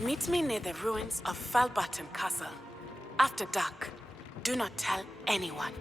Meet me near the ruins of Falbottom Castle. After dark. Do not tell anyone.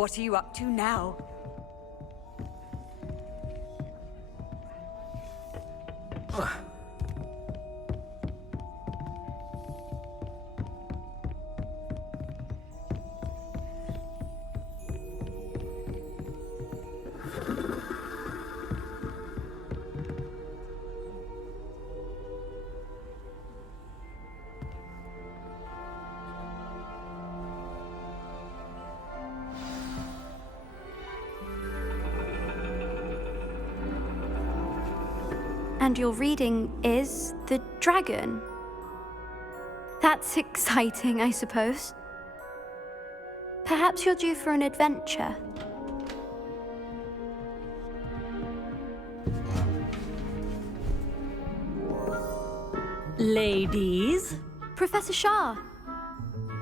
What are you up to now? And your reading is the dragon. That's exciting, I suppose. Perhaps you're due for an adventure. Ladies, Professor Shah.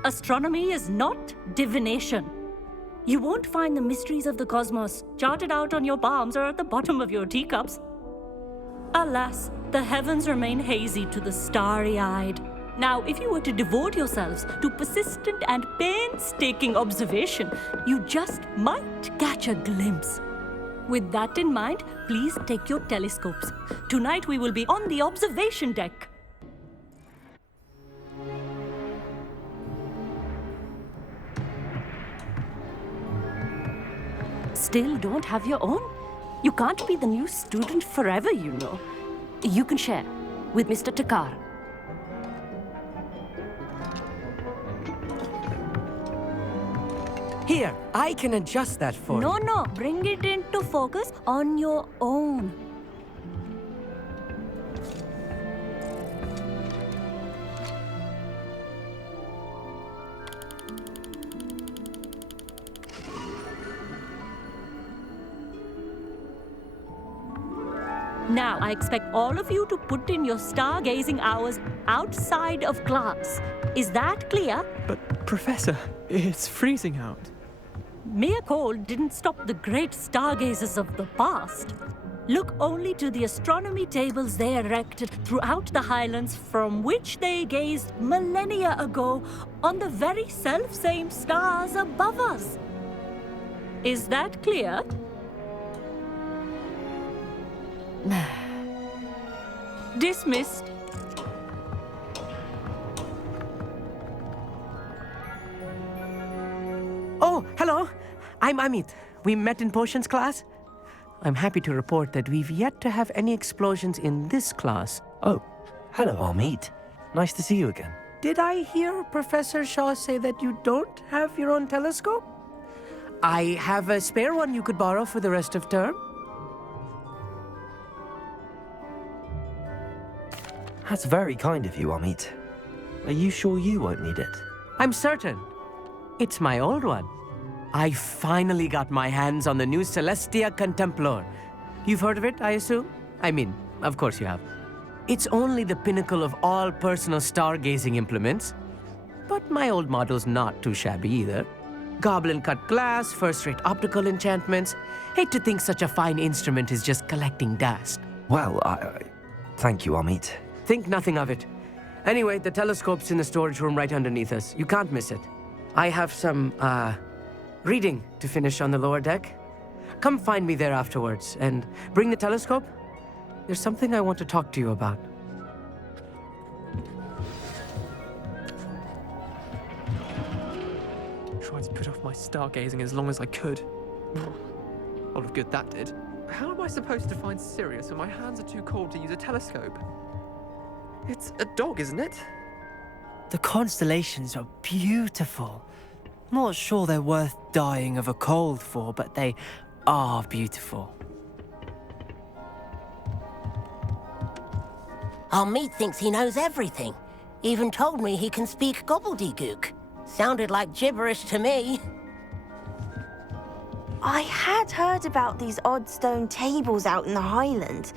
astronomy is not divination. You won't find the mysteries of the cosmos charted out on your palms or at the bottom of your teacups. Alas, the heavens remain hazy to the starry-eyed. Now, if you were to devote yourselves to persistent and painstaking observation, you just might catch a glimpse. With that in mind, please take your telescopes. Tonight we will be on the observation deck. Still don't have your own? You can't be the new student forever, you know. You can share with Mr. Takar. Here, I can adjust that for you. No, bring it into focus on your own. Now, I expect all of you to put in your stargazing hours outside of class. Is that clear? But, Professor, it's freezing out. Mere cold didn't stop the great stargazers of the past. Look only to the astronomy tables they erected throughout the highlands from which they gazed millennia ago on the very self-same stars above us. Is that clear? Dismissed. Oh, hello. I'm Amit. We met in potions class. I'm happy to report that we've yet to have any explosions in this class. Oh, hello, Amit. Nice to see you again. Did I hear Professor Shaw say that you don't have your own telescope? I have a spare one you could borrow for the rest of term. That's very kind of you, Amit. Are you sure you won't need it? I'm certain. It's my old one. I finally got my hands on the new Celestia Contemplar. You've heard of it, I assume? I mean, of course you have. It's only the pinnacle of all personal stargazing implements. But my old model's not too shabby either. Goblin-cut glass, first-rate optical enchantments. Hate to think such a fine instrument is just collecting dust. Well, thank you, Amit. Think nothing of it. Anyway, the telescope's in the storage room right underneath us. You can't miss it. I have some, reading to finish on the lower deck. Come find me there afterwards, and bring the telescope. There's something I want to talk to you about. Tried to put off my stargazing as long as I could. A lot of good that did. How am I supposed to find Sirius when my hands are too cold to use a telescope? It's a dog, isn't it? The constellations are beautiful. Not sure they're worth dying of a cold for, but they are beautiful. Amit thinks he knows everything. Even told me he can speak gobbledygook. Sounded like gibberish to me. I had heard about these odd stone tables out in the Highland.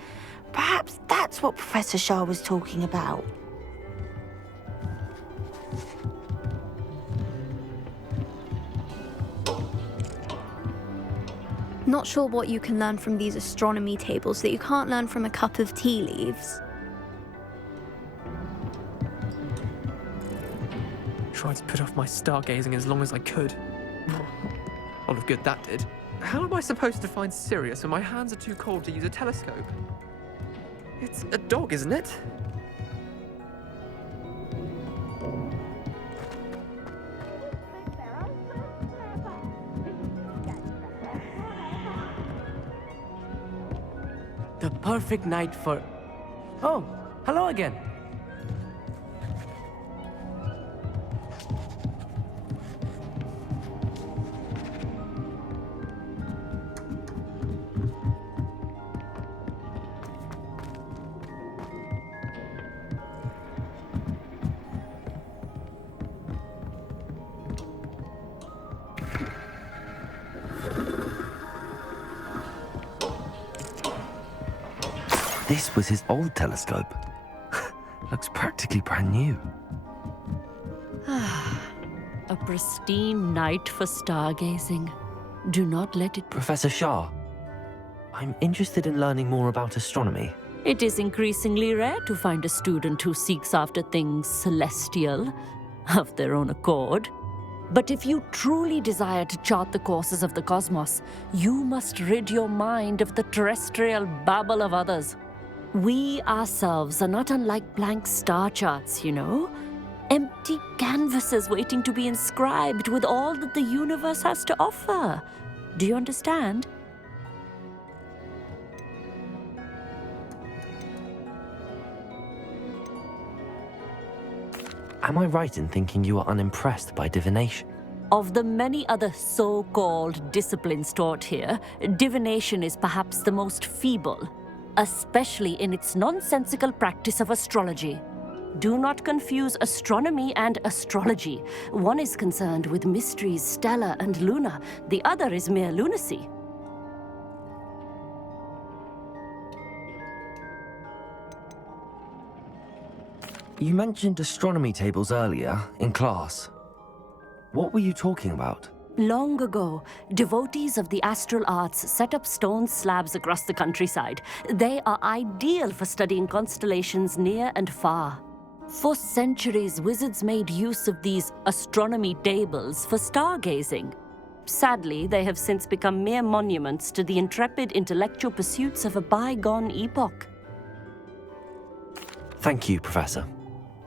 Perhaps that's what Professor Shah was talking about. Not sure what you can learn from these astronomy tables that you can't learn from a cup of tea leaves. Tried to put off my stargazing as long as I could. A lot of good that did. How am I supposed to find Sirius when my hands are too cold to use a telescope? It's a dog, isn't it? The perfect night for... Oh, hello again. This was his old telescope. Looks practically brand new. A pristine night for stargazing. Do not let it... Professor Shah, I'm interested in learning more about astronomy. It is increasingly rare to find a student who seeks after things celestial, of their own accord. But if you truly desire to chart the courses of the cosmos, you must rid your mind of the terrestrial babble of others. We ourselves are not unlike blank star charts, you know? Empty canvases waiting to be inscribed with all that the universe has to offer. Do you understand? Am I right in thinking you are unimpressed by divination? Of the many other so-called disciplines taught here, divination is perhaps the most feeble, especially in its nonsensical practice of astrology. Do not confuse astronomy and astrology. One is concerned with mysteries stellar and lunar, the other is mere lunacy. You mentioned astronomy tables earlier, in class. What were you talking about? Long ago, devotees of the astral arts set up stone slabs across the countryside. They are ideal for studying constellations near and far. For centuries, wizards made use of these astronomy tables for stargazing. Sadly, they have since become mere monuments to the intrepid intellectual pursuits of a bygone epoch. Thank you, Professor.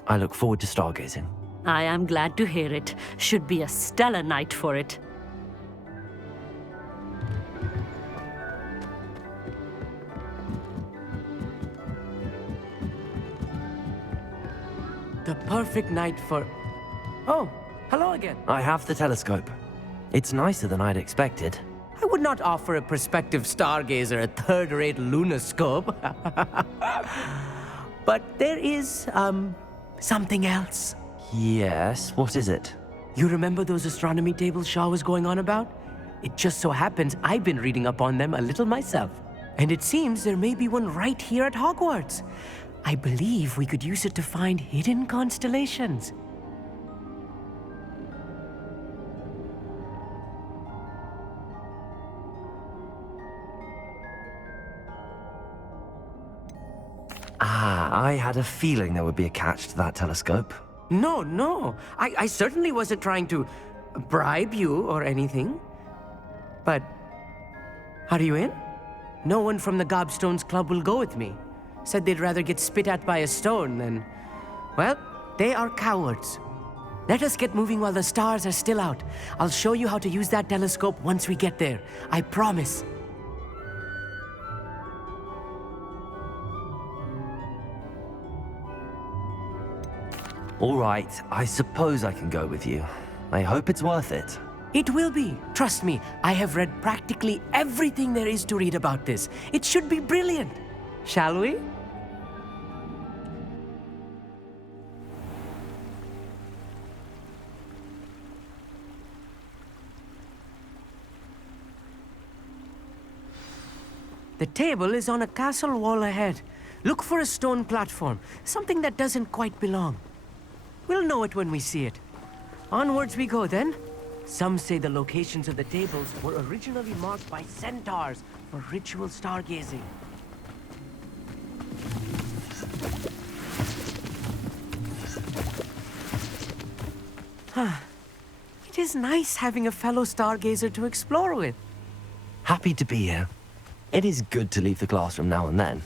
I look forward to stargazing. I am glad to hear it. Should be a stellar night for it. The perfect night for... Oh, hello again. I have the telescope. It's nicer than I'd expected. I would not offer a prospective stargazer a third-rate lunoscope. But there is, something else. Yes, what is it? You remember those astronomy tables Shaw was going on about? It just so happens I've been reading up on them a little myself. And it seems there may be one right here at Hogwarts. I believe we could use it to find hidden constellations. I had a feeling there would be a catch to that telescope. No. I certainly wasn't trying to bribe you or anything. But, are you in? No one from the Gobstones Club will go with me. Said they'd rather get spit at by a stone than... Well, they are cowards. Let us get moving while the stars are still out. I'll show you how to use that telescope once we get there. I promise. All right, I suppose I can go with you. I hope it's worth it. It will be. Trust me, I have read practically everything there is to read about this. It should be brilliant. Shall we? The table is on a castle wall ahead. Look for a stone platform, something that doesn't quite belong. We'll know it when we see it. Onwards we go then. Some say the locations of the tables were originally marked by centaurs for ritual stargazing. It is nice having a fellow stargazer to explore with. Happy to be here. It is good to leave the classroom now and then.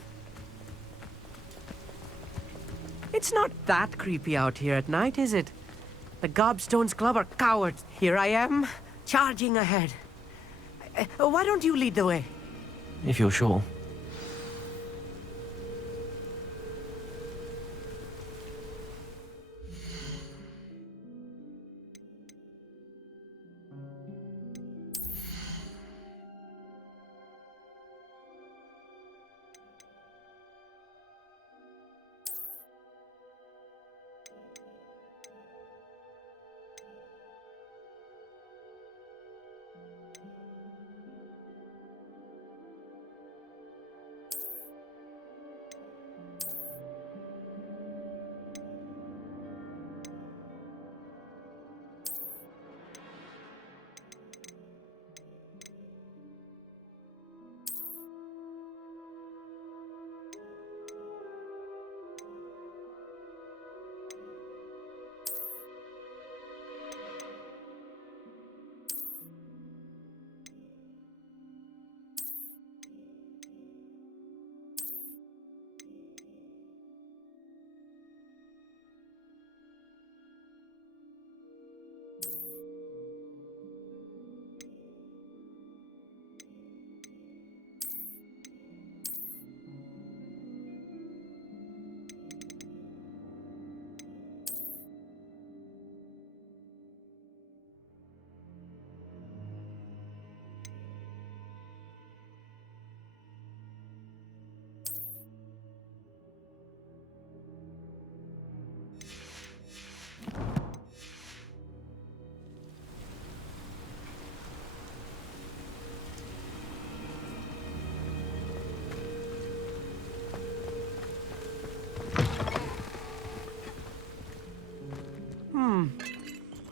It's not that creepy out here at night, is it? The Gobstones Club are cowards. Here I am, charging ahead. Why don't you lead the way? If you're sure.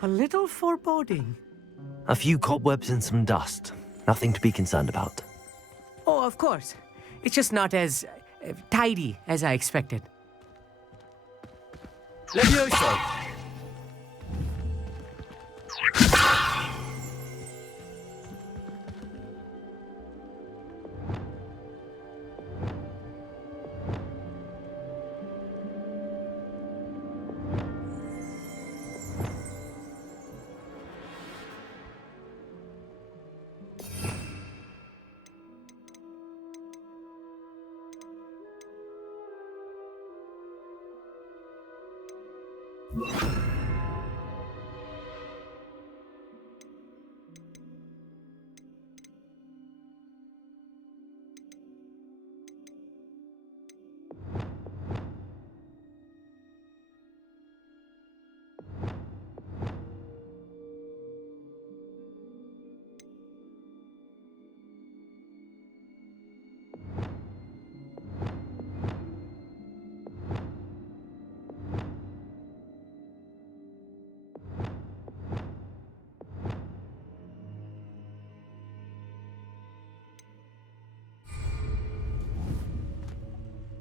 A little foreboding. A few cobwebs and some dust. Nothing to be concerned about. Oh, of course. It's just not as tidy as I expected. Levioso!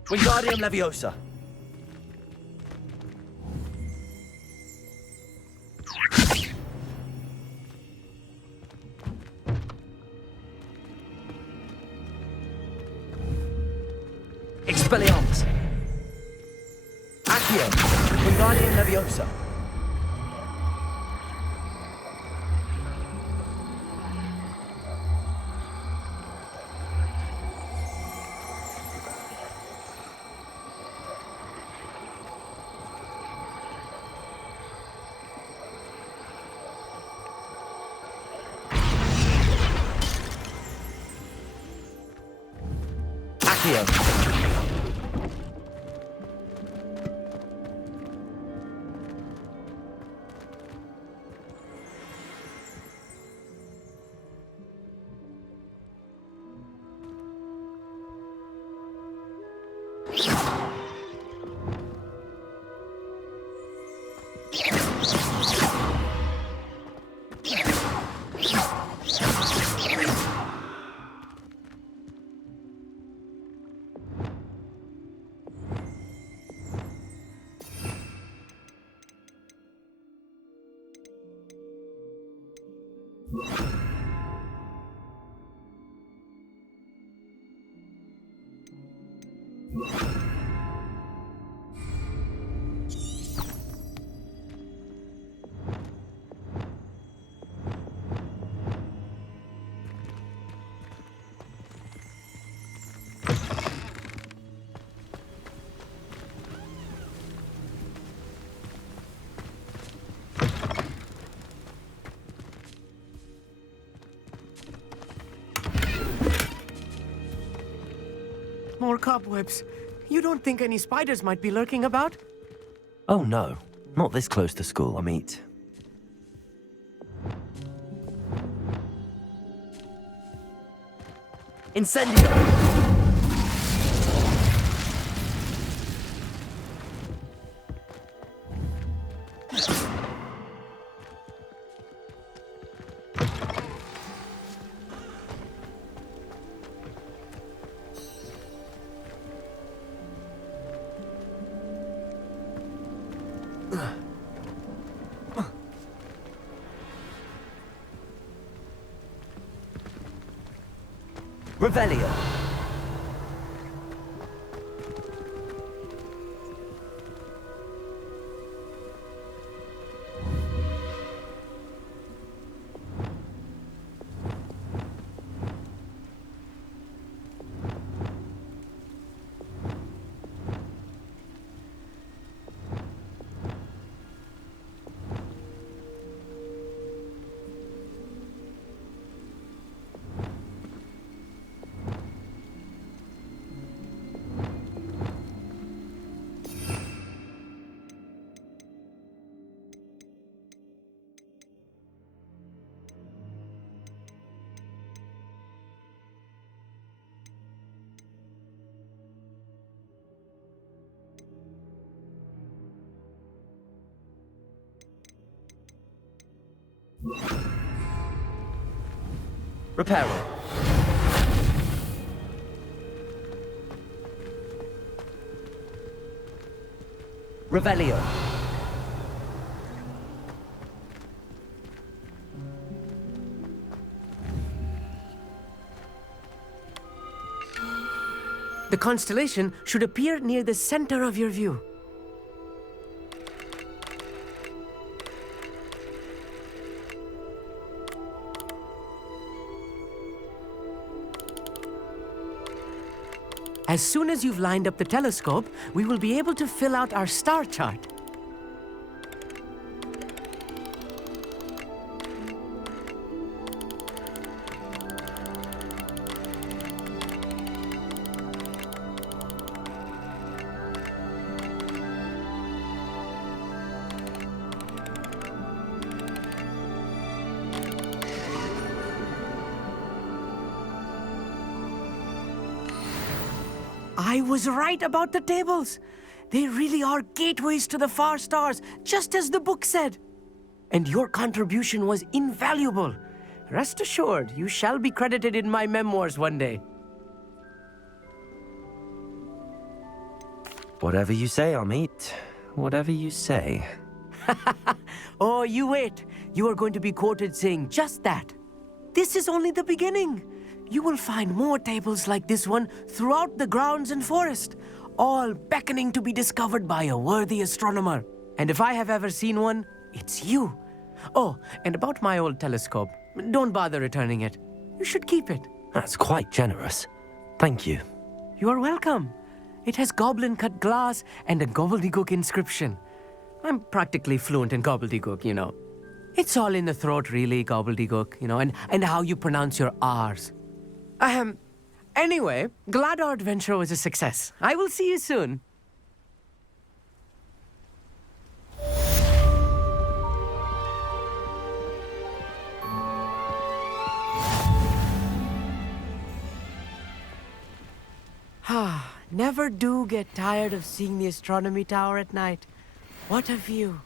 Wingardium Leviosa. Expelliarmus. Accio. Wingardium Leviosa. Accio. more cobwebs. You don't think any spiders might be lurking about? Oh no, not this close to school, Amit. Incendio! Revelio. Reparo. Revelio. The constellation should appear near the center of your view. As soon as you've lined up the telescope, we will be able to fill out our star chart. I was right about the tables. They really are gateways to the far stars, just as the book said. And your contribution was invaluable. Rest assured, you shall be credited in my memoirs one day. Whatever you say, Amit. Whatever you say. Oh, you wait. You are going to be quoted saying just that. This is only the beginning. You will find more tables like this one throughout the grounds and forest, all beckoning to be discovered by a worthy astronomer. And if I have ever seen one, it's you. Oh, and about my old telescope, don't bother returning it. You should keep it. That's quite generous. Thank you. You are welcome. It has goblin-cut glass and a gobbledygook inscription. I'm practically fluent in gobbledygook, you know. It's all in the throat, really, gobbledygook, you know, and how you pronounce your R's. Anyway, glad our adventure was a success. I will see you soon. Never do get tired of seeing the astronomy tower at night. What a view.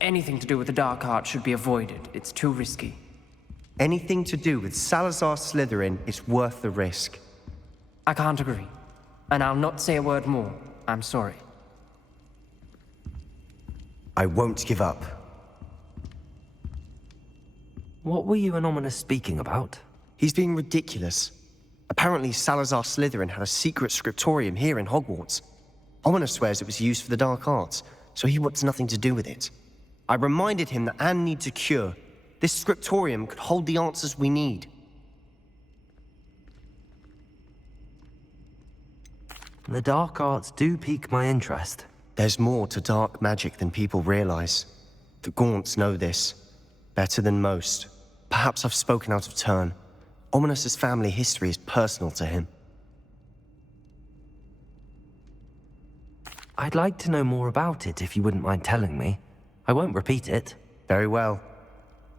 Anything to do with the dark arts should be avoided. It's too risky. Anything to do with Salazar Slytherin is worth the risk. I can't agree. And I'll not say a word more. I'm sorry. I won't give up. What were you and Ominous speaking about? He's being ridiculous. Apparently Salazar Slytherin had a secret scriptorium here in Hogwarts. Ominous swears it was used for the dark arts, so he wants nothing to do with it. I reminded him that Anne needs a cure. This scriptorium could hold the answers we need. The dark arts do pique my interest. There's more to dark magic than people realize. The Gaunts know this. Better than most. Perhaps I've spoken out of turn. Ominous's family history is personal to him. I'd like to know more about it if you wouldn't mind telling me. I won't repeat it. Very well.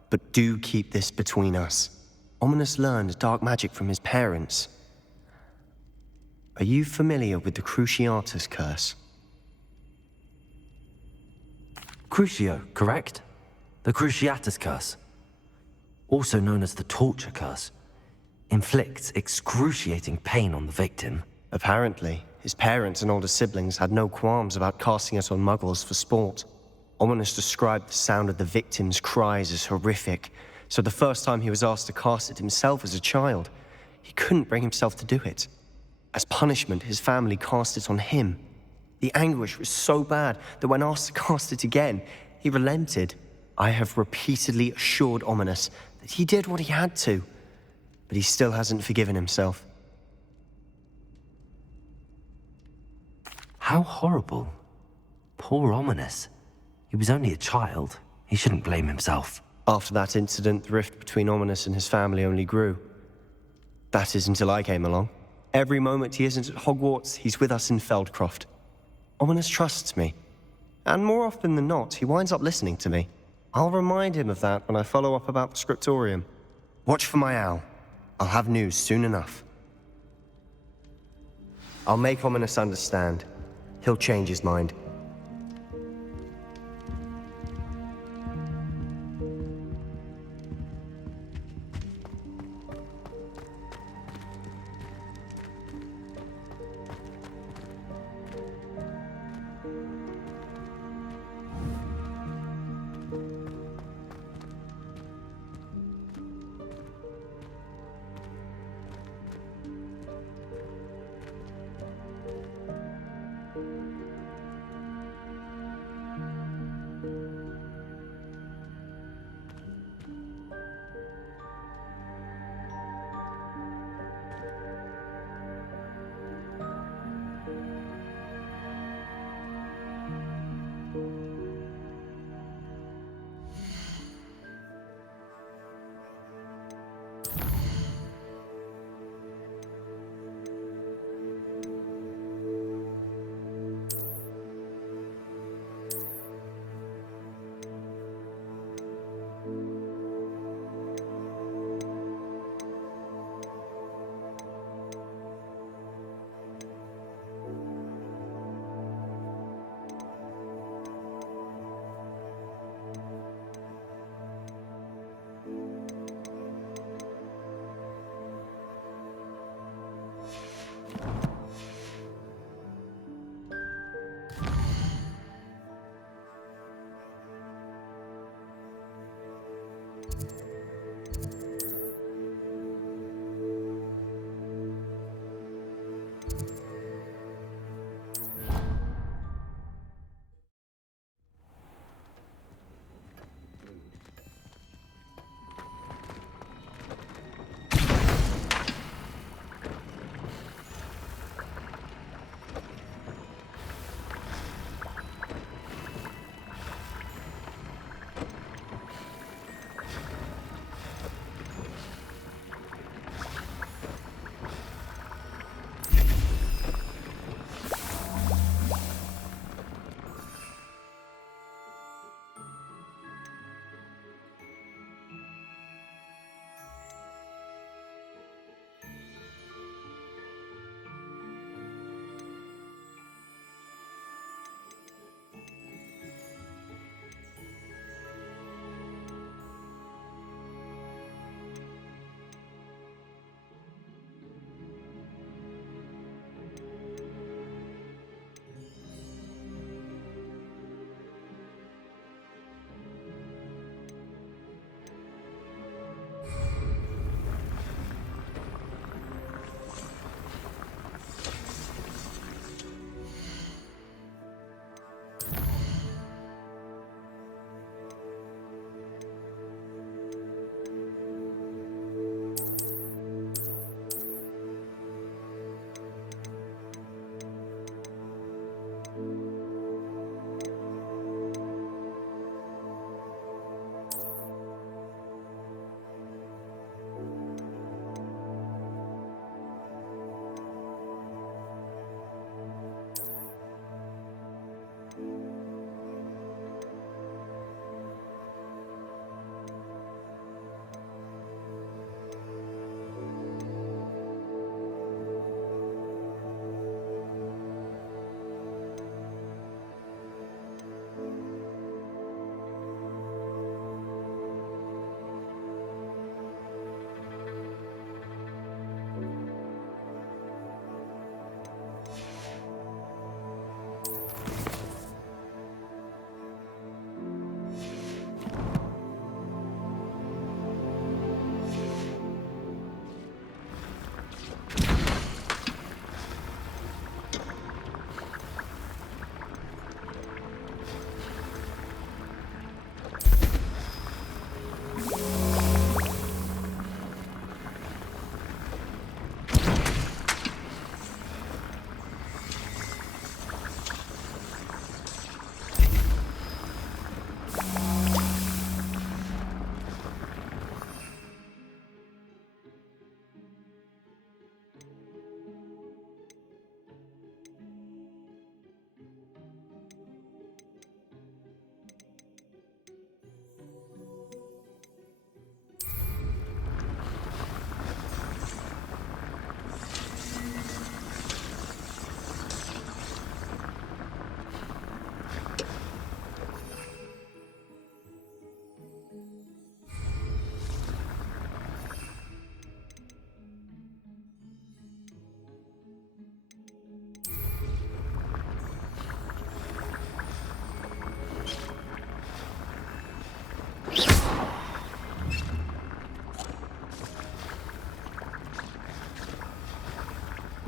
But do keep this between us. Ominous learned dark magic from his parents. Are you familiar with the Cruciatus curse? Crucio, correct? The Cruciatus curse. Also known as the torture curse. Inflicts excruciating pain on the victim. Apparently, his parents and older siblings had no qualms about casting it on muggles for sport. Ominous described the sound of the victim's cries as horrific, so the first time he was asked to cast it himself as a child, he couldn't bring himself to do it. As punishment, his family cast it on him. The anguish was so bad that when asked to cast it again, he relented. I have repeatedly assured Ominous that he did what he had to, but he still hasn't forgiven himself. How horrible. Poor Ominous. He was only a child. He shouldn't blame himself. After that incident, the rift between Ominous and his family only grew. That is until I came along. Every moment he isn't at Hogwarts, he's with us in Feldcroft. Ominous trusts me. And more often than not, he winds up listening to me. I'll remind him of that when I follow up about the scriptorium. Watch for my owl. I'll have news soon enough. I'll make Ominous understand. He'll change his mind.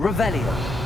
Revelio.